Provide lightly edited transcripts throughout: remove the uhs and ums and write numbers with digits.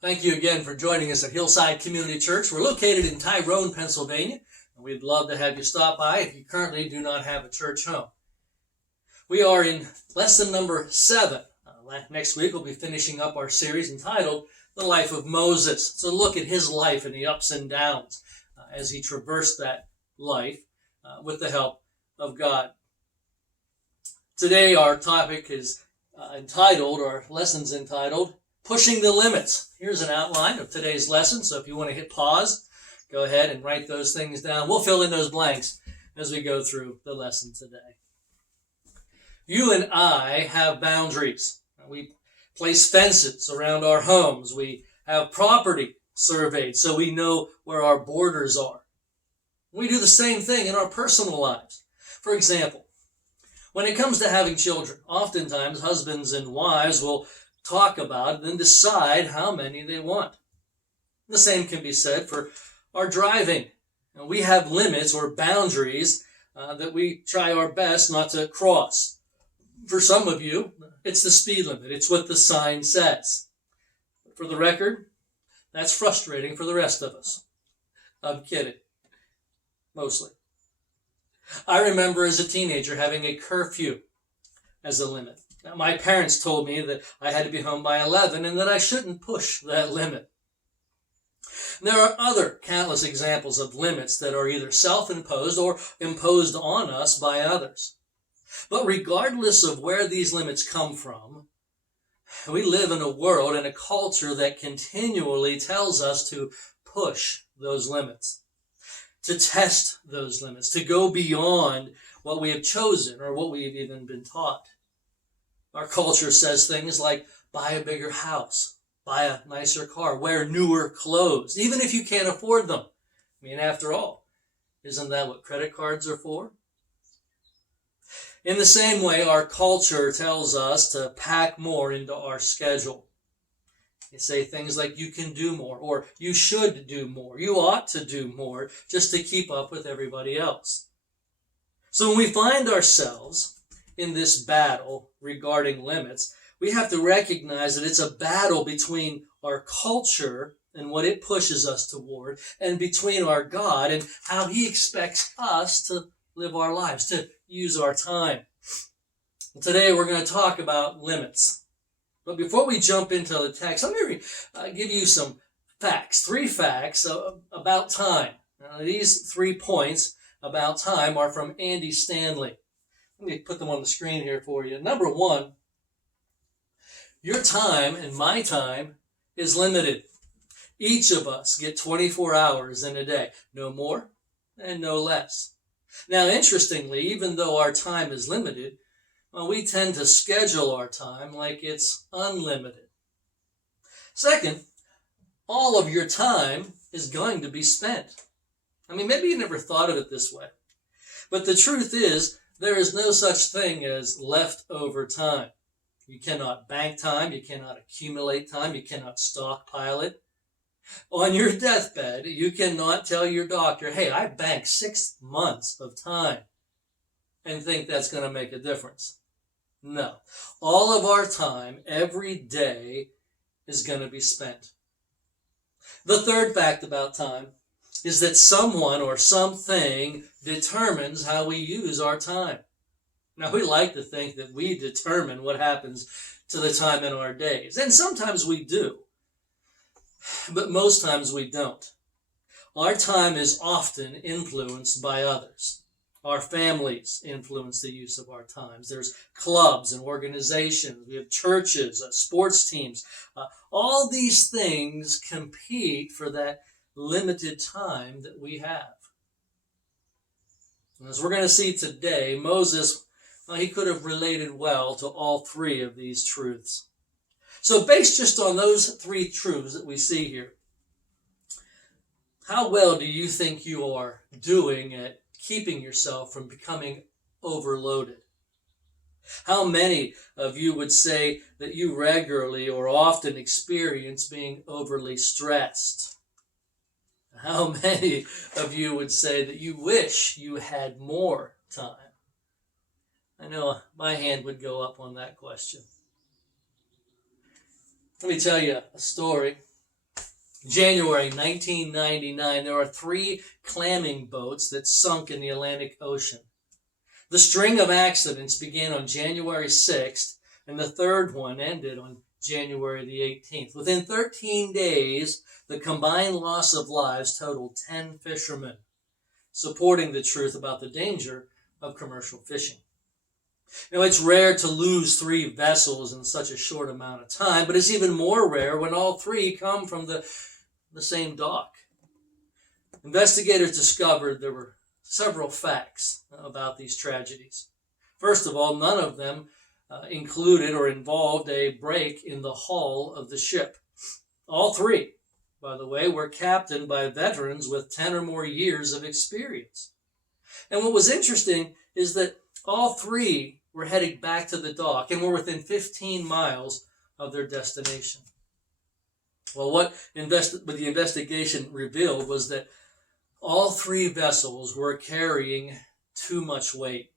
Thank you again for joining us at Hillside Community Church. We're located in Tyrone, Pennsylvania, and we'd love to have you stop by if you currently do not have a church home. We are in lesson number 7. Next week we'll be finishing up our series entitled The Life of Moses. So look at his life and the ups and downs as he traversed that life with the help of God. Today our topic is our lesson's entitled, Pushing the Limits. Here's an outline of today's lesson, so if you want to hit pause, go ahead and write those things down. We'll fill in those blanks as we go through the lesson today. You and I have boundaries. We place fences around our homes. We have property surveyed so we know where our borders are. We do the same thing in our personal lives. For example, when it comes to having children, oftentimes husbands and wives will talk about and then decide how many they want. The same can be said for our driving. We have limits or boundaries that we try our best not to cross. For some of you, it's the speed limit. It's what the sign says. For the record, that's frustrating for the rest of us. I'm kidding. Mostly. I remember as a teenager having a curfew as a limit. Now, my parents told me that I had to be home by 11 and that I shouldn't push that limit. There are other countless examples of limits that are either self-imposed or imposed on us by others. But regardless of where these limits come from, we live in a world and a culture that continually tells us to push those limits, to test those limits, to go beyond what we have chosen or what we've even been taught. Our culture says things like, buy a bigger house, buy a nicer car, wear newer clothes, even if you can't afford them. I mean, after all, isn't that what credit cards are for? In the same way, our culture tells us to pack more into our schedule. They say things like, you can do more, or you should do more, you ought to do more, just to keep up with everybody else. So when we find ourselves in this battle regarding limits, we have to recognize that it's a battle between our culture and what it pushes us toward, and between our God and how he expects us to live our lives, to use our time. Today we're going to talk about limits. But before we jump into the text, let me give you some facts, 3 facts about time. Now, these 3 points about time are from Andy Stanley. Let me put them on the screen here for you. Number 1, your time and my time is limited. Each of us get 24 hours in a day, no more and no less. Now, interestingly, even though our time is limited, we tend to schedule our time like it's unlimited. Second, all of your time is going to be spent. I mean, maybe you never thought of it this way, but the truth is, there is no such thing as leftover time. You cannot bank time, you cannot accumulate time, you cannot stockpile it. On your deathbed, you cannot tell your doctor, hey, I banked 6 months of time, and think that's going to make a difference. No. All of our time, every day, is going to be spent. The third fact about time is that someone or something determines how we use our time. Now, we like to think that we determine what happens to the time in our days, and sometimes we do, but most times we don't. Our time is often influenced by others. Our families influence the use of our times. There's clubs and organizations. We have churches, sports teams. All these things compete for that limited time that we have. As we're going to see today, Moses, he could have related well to all 3 of these truths. So based just on those 3 truths that we see here, how well do you think you are doing at keeping yourself from becoming overloaded? How many of you would say that you regularly or often experience being overly stressed? How many of you would say that you wish you had more time? I know my hand would go up on that question. Let me tell you a story. January 1999, there are 3 clamming boats that sunk in the Atlantic Ocean. The string of accidents began on January 6th, and the third one ended on January the 18th. Within 13 days, the combined loss of lives totaled 10 fishermen, supporting the truth about the danger of commercial fishing. It's rare to lose 3 vessels in such a short amount of time, but it's even more rare when all 3 come from the same dock. Investigators discovered there were several facts about these tragedies. First of all, none of them included or involved a break in the hull of the ship. All 3, by the way, were captained by veterans with 10 or more years of experience. And what was interesting is that all 3 were heading back to the dock and were within 15 miles of their destination. Well, what the investigation revealed was that all 3 vessels were carrying too much weight.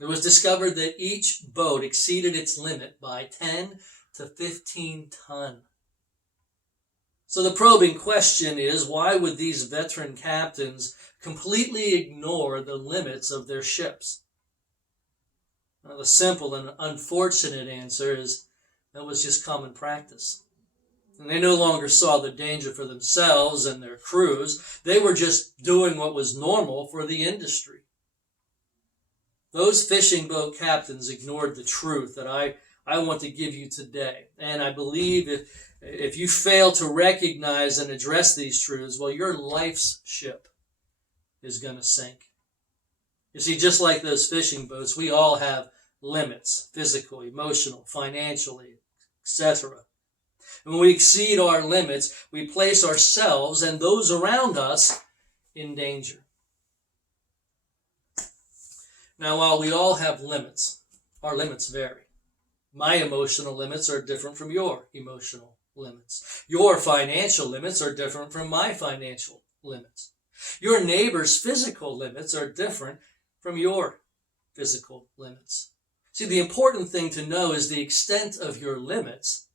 It was discovered that each boat exceeded its limit by 10 to 15 tons. So the probing question is, why would these veteran captains completely ignore the limits of their ships? Well, the simple and unfortunate answer is that was just common practice. And they no longer saw the danger for themselves and their crews. They were just doing what was normal for the industry. Those fishing boat captains ignored the truth that I want to give you today. And I believe if you fail to recognize and address these truths, well, your life's ship is going to sink. You see, just like those fishing boats, we all have limits, physical, emotional, financially, etc. When we exceed our limits, we place ourselves and those around us in danger. Now, while we all have limits, our limits vary. My emotional limits are different from your emotional limits. Your financial limits are different from my financial limits. Your neighbor's physical limits are different from your physical limits. See, the important thing to know is the extent of your limits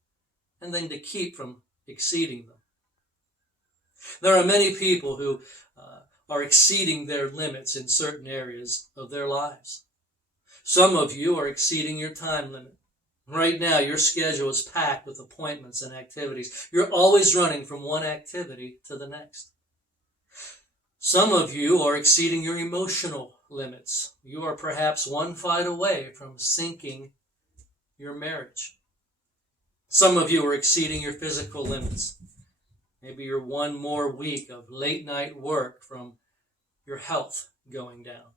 and then to keep from exceeding them. There are many people who are exceeding their limits in certain areas of their lives. Some of you are exceeding your time limit. Right now, your schedule is packed with appointments and activities. You're always running from one activity to the next. Some of you are exceeding your emotional limits. You are perhaps one fight away from sinking your marriage. Some of you are exceeding your physical limits. Maybe you're one more week of late night work from your health going down.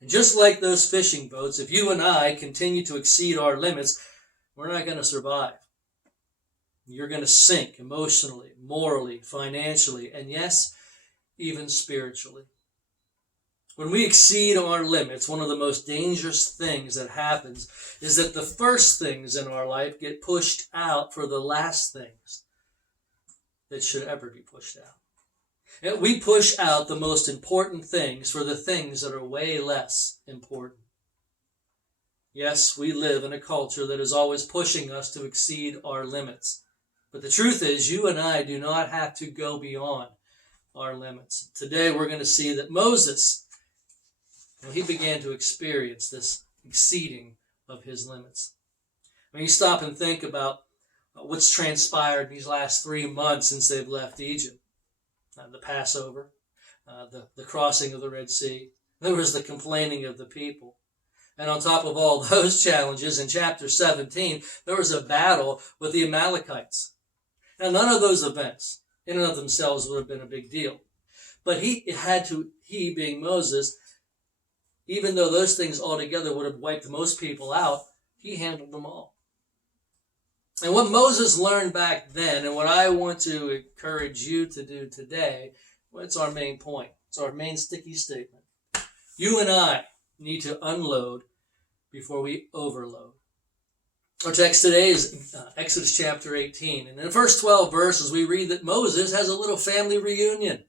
And just like those fishing boats, if you and I continue to exceed our limits, we're not going to survive. You're going to sink emotionally, morally, financially, and yes, even spiritually. When we exceed our limits, one of the most dangerous things that happens is that the first things in our life get pushed out for the last things that should ever be pushed out. And we push out the most important things for the things that are way less important. Yes, we live in a culture that is always pushing us to exceed our limits. But the truth is, you and I do not have to go beyond our limits. Today we're going to see that Moses, he began to experience this exceeding of his limits. When you stop and think about what's transpired in these last 3 months since they've left Egypt, the Passover, the crossing of the Red Sea, there was the complaining of the people. And on top of all those challenges, in chapter 17, there was a battle with the Amalekites. Now, none of those events in and of themselves would have been a big deal. But he, being Moses, even though those things altogether would have wiped most people out, he handled them all. And what Moses learned back then, and what I want to encourage you to do today, well, it's our main point. It's our main sticky statement. You and I need to unload before we overload. Our text today is Exodus chapter 18. And in the first 12 verses, we read that Moses has a little family reunion.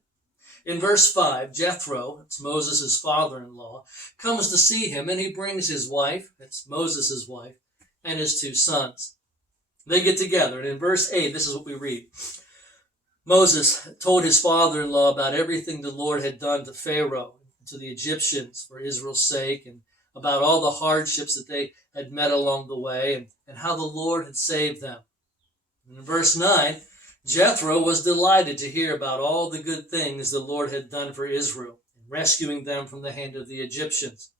In verse 5, Jethro, it's Moses' father-in-law, comes to see him, and he brings his wife, that's Moses' wife, and his 2 sons. They get together, and in verse 8, this is what we read. Moses told his father-in-law about everything the Lord had done to Pharaoh, to the Egyptians for Israel's sake, and about all the hardships that they had met along the way, and how the Lord had saved them. And in verse 9, Jethro was delighted to hear about all the good things the Lord had done for Israel, rescuing them from the hand of the Egyptians.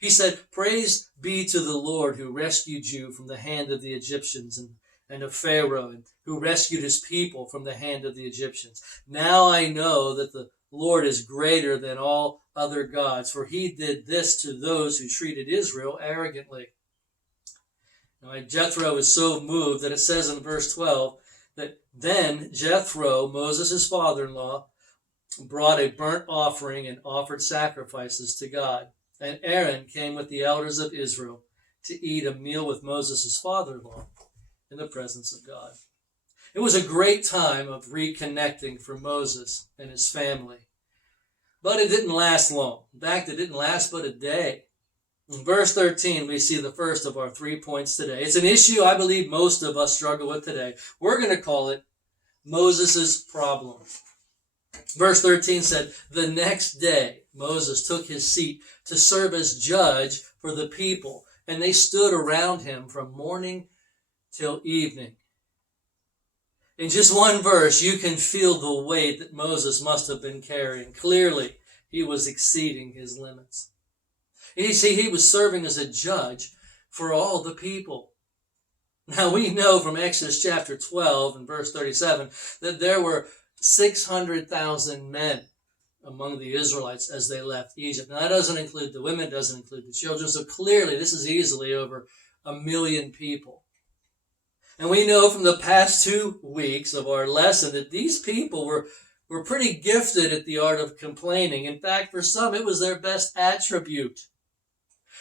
He said, "Praise be to the Lord who rescued you from the hand of the Egyptians and of Pharaoh, and who rescued his people from the hand of the Egyptians. Now I know that the Lord is greater than all other gods, for he did this to those who treated Israel arrogantly." Now, Jethro is so moved that it says in verse 12 that then Jethro, Moses' father-in-law, brought a burnt offering and offered sacrifices to God. And Aaron came with the elders of Israel to eat a meal with Moses' father-in-law in the presence of God. It was a great time of reconnecting for Moses and his family. But it didn't last long. In fact, it didn't last but a day. In verse 13, we see the first of our 3 points today. It's an issue I believe most of us struggle with today. We're going to call it Moses' problem. Verse 13 said, "The next day Moses took his seat to serve as judge for the people, and they stood around him from morning till evening." In just one verse, you can feel the weight that Moses must have been carrying. Clearly, he was exceeding his limits. You see, he was serving as a judge for all the people. Now, we know from Exodus chapter 12 and verse 37 that there were 600,000 men among the Israelites as they left Egypt. Now, that doesn't include the women, doesn't include the children. So clearly, this is easily over 1 million people. And we know from the past 2 weeks of our lesson that these people were pretty gifted at the art of complaining. In fact, for some, it was their best attribute.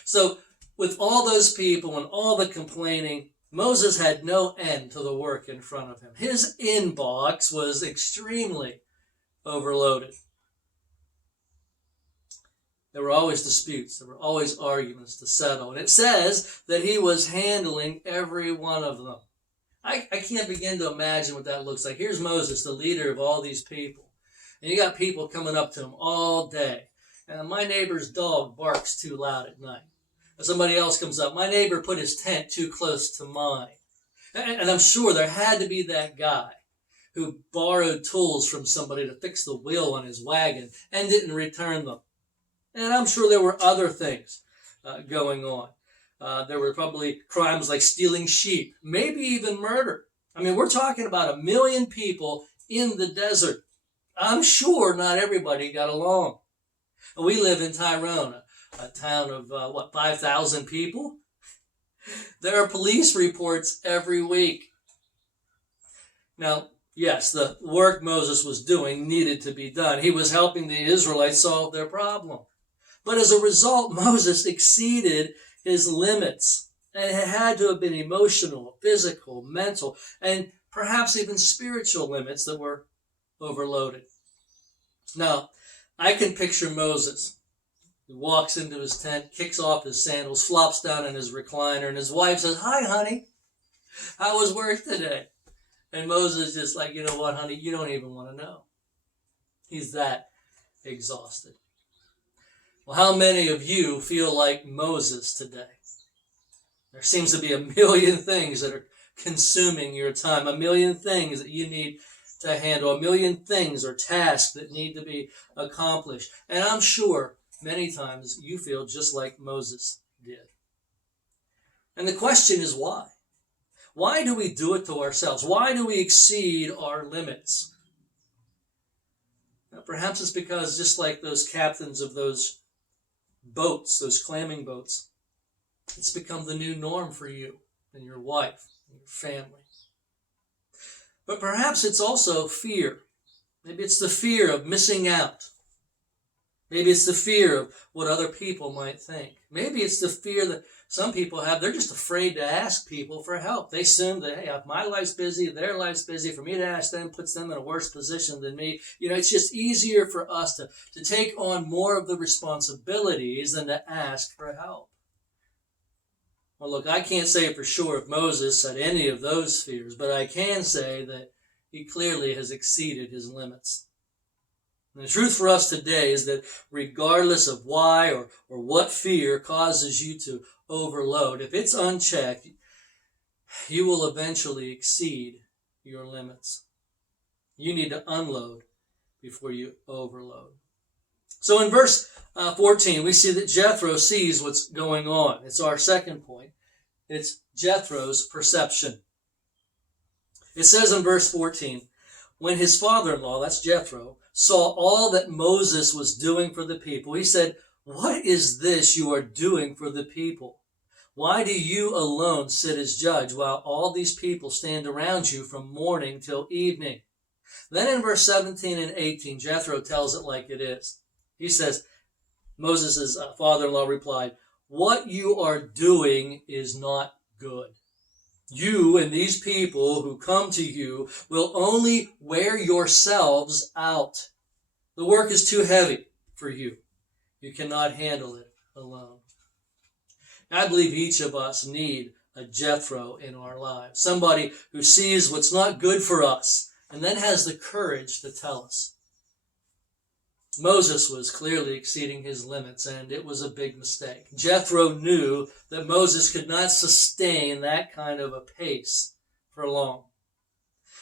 So with all those people and all the complaining, Moses had no end to the work in front of him. His inbox was extremely overloaded. There were always disputes. There were always arguments to settle. And it says that he was handling every one of them. I can't begin to imagine what that looks like. Here's Moses, the leader of all these people. And you got people coming up to him all day. And my neighbor's dog barks too loud at night. And somebody else comes up. My neighbor put his tent too close to mine. And I'm sure there had to be that guy who borrowed tools from somebody to fix the wheel on his wagon and didn't return them. And I'm sure there were other things going on. There were probably crimes like stealing sheep, maybe even murder. I mean, we're talking about 1 million people in the desert. I'm sure not everybody got along. We live in Tyrone, a town of, 5,000 people? There are police reports every week. Now, yes, the work Moses was doing needed to be done. He was helping the Israelites solve their problem. But as a result, Moses exceeded his limits. And it had to have been emotional, physical, mental, and perhaps even spiritual limits that were overloaded. Now, I can picture Moses. He walks into his tent, kicks off his sandals, flops down in his recliner, and his wife says, "Hi, honey. How was work today?" And Moses is just like, "You know what, honey? You don't even want to know." He's that exhausted. Well, how many of you feel like Moses today? There seems to be 1 million things that are consuming your time, 1 million things that you need to handle, 1 million things or tasks that need to be accomplished. And I'm sure many times you feel just like Moses did. And the question is why? Why do we do it to ourselves? Why do we exceed our limits? Now, perhaps it's because just like those captains of those boats, those clamming boats, it's become the new norm for you and your wife and your family. But perhaps it's also fear. Maybe it's the fear of missing out. Maybe it's the fear of what other people might think. Maybe it's the fear that some people have. They're just afraid to ask people for help. They assume that, hey, if my life's busy, their life's busy, for me to ask them puts them in a worse position than me. It's just easier for us to take on more of the responsibilities than to ask for help. Well, look, I can't say for sure if Moses had any of those fears, but I can say that he clearly has exceeded his limits. And the truth for us today is that regardless of why or what fear causes you to overload, if it's unchecked, you will eventually exceed your limits. You need to unload before you overload. So in verse 14, we see that Jethro sees what's going on. It's our second point. It's Jethro's perception. It says in verse 14, when his father-in-law, that's Jethro, saw all that Moses was doing for the people, he said, "What is this you are doing for the people? Why do you alone sit as judge while all these people stand around you from morning till evening?" Then in verse 17 and 18, Jethro tells it like it is. He says, Moses' father-in-law replied, "What you are doing is not good. You and these people who come to you will only wear yourselves out. The work is too heavy for you. You cannot handle it alone." I believe each of us need a Jethro in our lives. Somebody who sees what's not good for us and then has the courage to tell us. Moses was clearly exceeding his limits, and it was a big mistake. Jethro knew that Moses could not sustain that kind of a pace for long.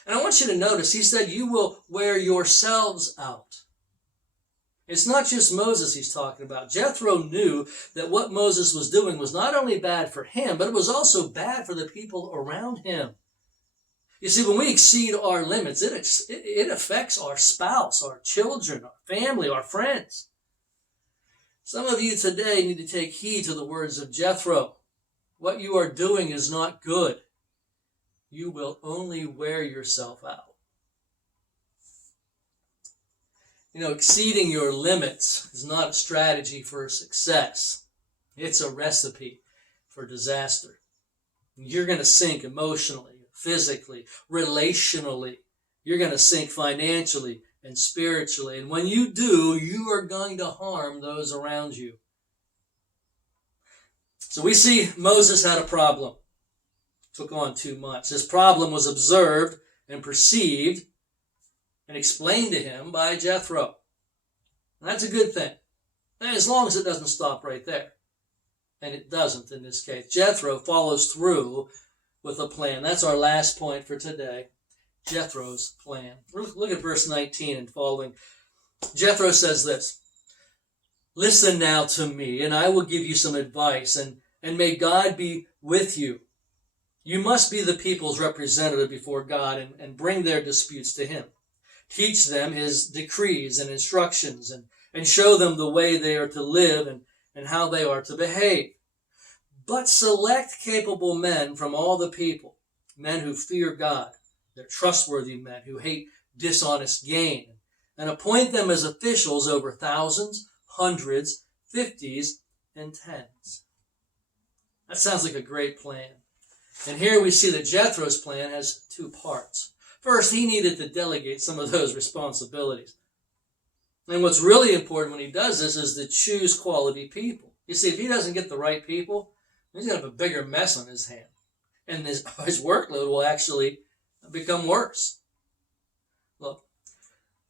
And I want you to notice, he said, "You will wear yourselves out." It's not just Moses he's talking about. Jethro knew that what Moses was doing was not only bad for him, but it was also bad for the people around him. You see, when we exceed our limits, it affects our spouse, our children, our family, our friends. Some of you today need to take heed to the words of Jethro. What you are doing is not good. You will only wear yourself out. You know, exceeding your limits is not a strategy for success. It's a recipe for disaster. You're going to sink emotionally, physically, relationally. You're going to sink financially and spiritually. And when you do, you are going to harm those around you. So we see Moses had a problem. Took on too much. This problem was observed and perceived and explained to him by Jethro. And that's a good thing. And as long as it doesn't stop right there. And it doesn't in this case. Jethro follows through with a plan. That's our last point for today. Jethro's plan. Look at verse 19 and following. Jethro says this, "Listen now to me, and I will give you some advice, and may God be with you. You must be the people's representative before God and bring their disputes to him. Teach them his decrees and instructions, and show them the way they are to live and how they are to behave. But select capable men from all the people, men who fear God. They're trustworthy men who hate dishonest gain, and appoint them as officials over thousands, hundreds, fifties, and tens." That sounds like a great plan. And here we see that Jethro's plan has two parts. First, he needed to delegate some of those responsibilities. And what's really important when he does this is to choose quality people. You see, if he doesn't get the right people, he's going to have a bigger mess on his hand. And his workload will actually become worse. Look,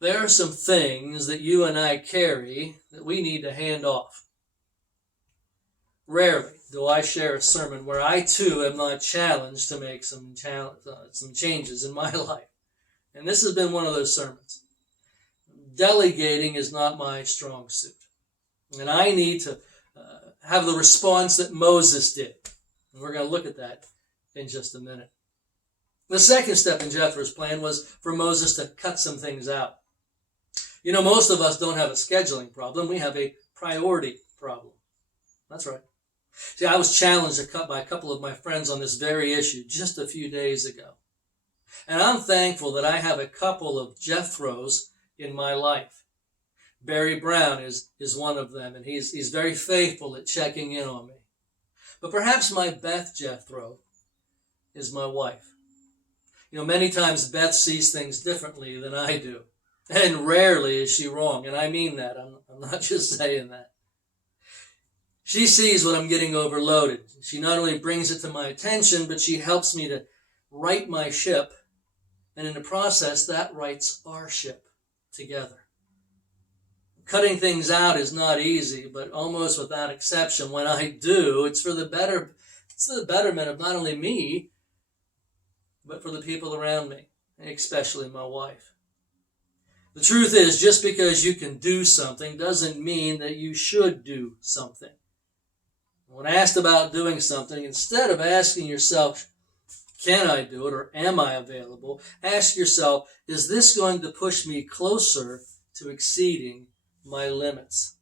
there are some things that you and I carry that we need to hand off. Rarely do I share a sermon where I too am not challenged to make some changes in my life. And this has been one of those sermons. Delegating is not my strong suit. And I need to have the response that Moses did. And we're going to look at that in just a minute. The second step in Jethro's plan was for Moses to cut some things out. You know, most of us don't have a scheduling problem. We have a priority problem. That's right. See, I was challenged by a couple of my friends on this very issue just a few days ago. And I'm thankful that I have a couple of Jethros in my life. Barry Brown is one of them, and he's very faithful at checking in on me. But perhaps my Beth Jethro is my wife. You know, many times Beth sees things differently than I do. And rarely is she wrong. And I mean that. I'm not just saying that. She sees when I'm getting overloaded. She not only brings it to my attention, but she helps me to right my ship And in the process, that rights our ship together. Cutting things out is not easy, but almost without exception, when I do, it's for the betterment of not only me, but for the people around me, especially my wife. The truth is, just because you can do something doesn't mean that you should do something. When asked about doing something, instead of asking yourself, can I do it or am I available, ask yourself, is this going to push me closer to exceeding my limits?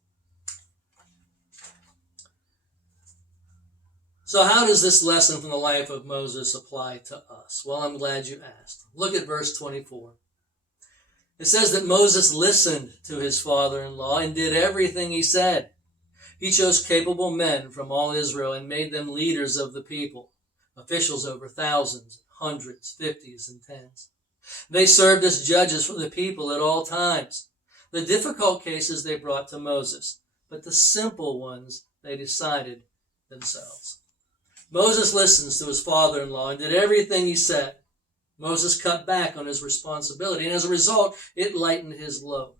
So how does this lesson from the life of Moses apply to us? Well, I'm glad you asked. Look at verse 24. It says that Moses listened to his father-in-law and did everything he said. He chose capable men from all Israel and made them leaders of the people, officials over thousands, hundreds, fifties, and tens. They served as judges for the people at all times. The difficult cases they brought to Moses, but the simple ones they decided themselves. Moses listens to his father-in-law and did everything he said. Moses cut back on his responsibility, and as a result, it lightened his load.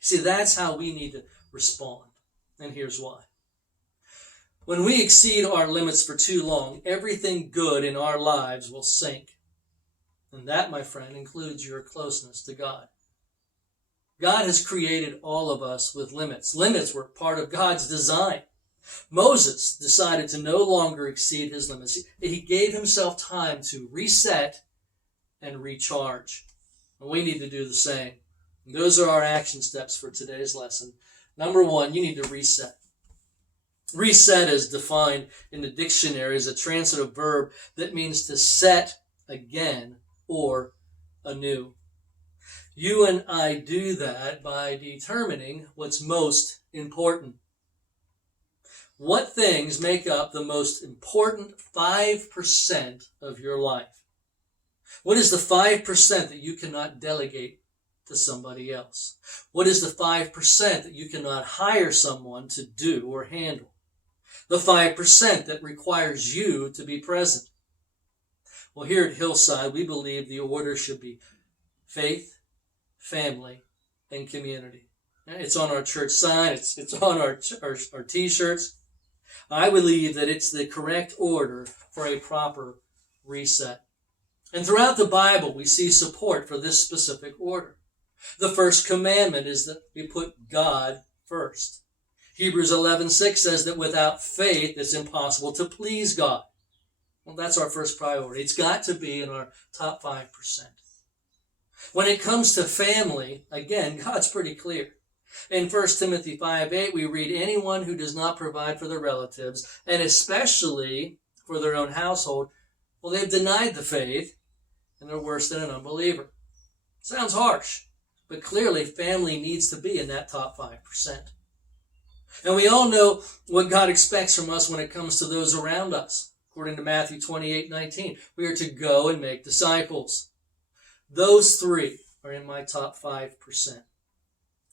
See, that's how we need to respond, and here's why. When we exceed our limits for too long, everything good in our lives will sink. And that, my friend, includes your closeness to God. God has created all of us with limits. Limits were part of God's design. Moses decided to no longer exceed his limits. He gave himself time to reset and recharge. And we need to do the same. And those are our action steps for today's lesson. Number one, you need to reset. Reset is defined in the dictionary as a transitive verb that means to set again or anew. You and I do that by determining what's most important. What things make up the most important 5% of your life? What is the 5% that you cannot delegate to somebody else? What is the 5% that you cannot hire someone to do or handle? The 5% that requires you to be present? Well, here at Hillside, we believe the order should be faith, family, and community. It's on our church sign. It's on our T-shirts. I believe that it's the correct order for a proper reset. And throughout the Bible, we see support for this specific order. The first commandment is that we put God first. Hebrews 11:6 says that without faith, it's impossible to please God. Well, that's our first priority. It's got to be in our top 5%. When it comes to family, again, God's pretty clear. In 1 Timothy 5:8, we read, anyone who does not provide for their relatives, and especially for their own household, well, they've denied the faith, and they're worse than an unbeliever. Sounds harsh, but clearly family needs to be in that top 5%. And we all know what God expects from us when it comes to those around us. According to Matthew 28:19, we are to go and make disciples. Those three are in my top 5%.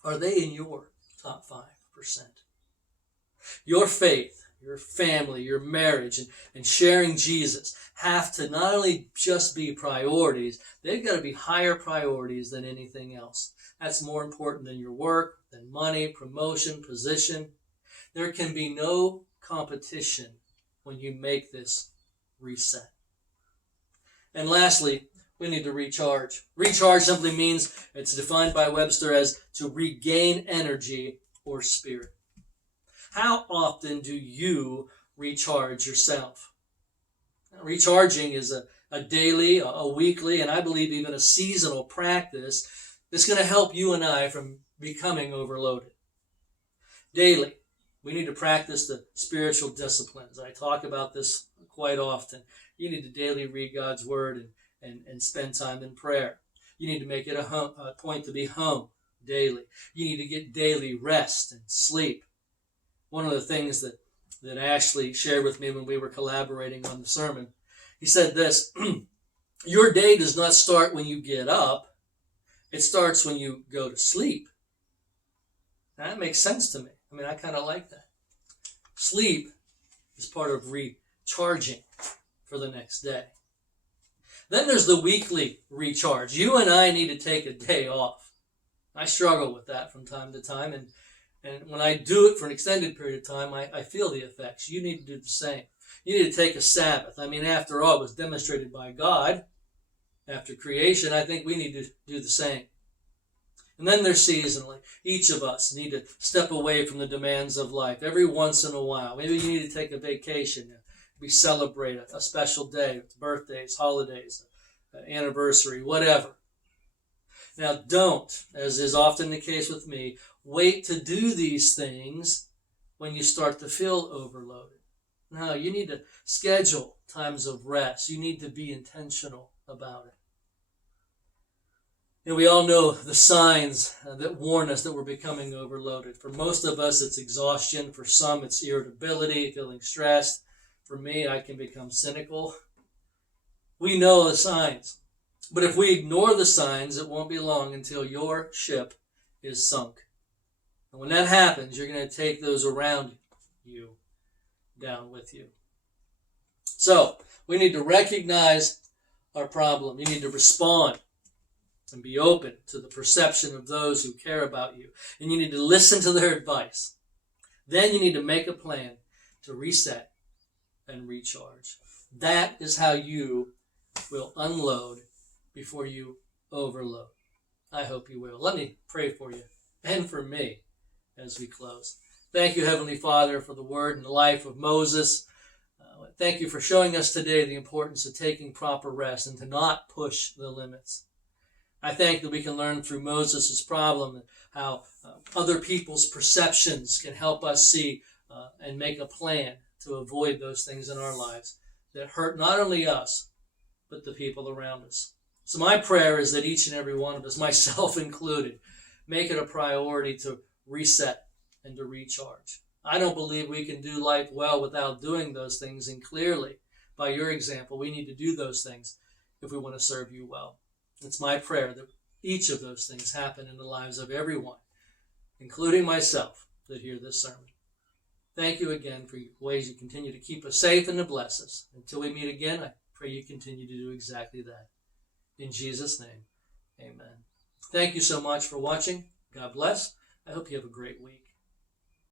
Are they in your top 5%? Your faith, your family, your marriage, and sharing Jesus have to not only just be priorities, they've got to be higher priorities than anything else. That's more important than your work, than money, promotion, position. There can be no competition when you make this reset. And lastly, we need to recharge. Recharge simply means, it's defined by Webster as to regain energy or spirit. How often do you recharge yourself? Now, recharging is a daily, a weekly, and I believe even a seasonal practice that's going to help you and I from becoming overloaded. Daily, we need to practice the spiritual disciplines. I talk about this quite often. You need to daily read God's Word and spend time in prayer. You need to make it a point to be home daily. You need to get daily rest and sleep. One of the things that Ashley shared with me when we were collaborating on the sermon, he said this, your day does not start when you get up. It starts when you go to sleep. That makes sense to me. I mean, I kind of like that. Sleep is part of recharging for the next day. Then there's the weekly recharge. You and I need to take a day off. I struggle with that from time to time, and when I do it for an extended period of time, I feel the effects. You need to do the same. You need to take a Sabbath. I mean, after all, it was demonstrated by God after creation. I think we need to do the same. And then there's seasonally. Each of us need to step away from the demands of life every once in a while. Maybe you need to take a vacation. We celebrate a special day, birthdays, holidays, anniversary, whatever. Now don't, as is often the case with me, wait to do these things when you start to feel overloaded. No, you need to schedule times of rest. You need to be intentional about it. And we all know the signs that warn us that we're becoming overloaded. For most of us, it's exhaustion. For some, it's irritability, feeling stressed. For me, I can become cynical. We know the signs. But if we ignore the signs, it won't be long until your ship is sunk. And when that happens, you're going to take those around you down with you. So, we need to recognize our problem. You need to respond and be open to the perception of those who care about you. And you need to listen to their advice. Then you need to make a plan to reset and recharge. That is how you will unload before you overload. I hope you will. Let me pray for you and for me as we close. Thank you, Heavenly Father, for the word and the life of Moses. Thank you for showing us today the importance of taking proper rest and to not push the limits. I thank that we can learn through Moses' problem and how other people's perceptions can help us see and make a plan to avoid those things in our lives that hurt not only us, but the people around us. So my prayer is that each and every one of us, myself included, make it a priority to reset and to recharge. I don't believe we can do life well without doing those things, and clearly, by your example, we need to do those things if we want to serve you well. It's my prayer that each of those things happen in the lives of everyone, including myself, that hear this sermon. Thank you again for ways you continue to keep us safe and to bless us. Until we meet again, I pray you continue to do exactly that. In Jesus' name, amen. Thank you so much for watching. God bless. I hope you have a great week.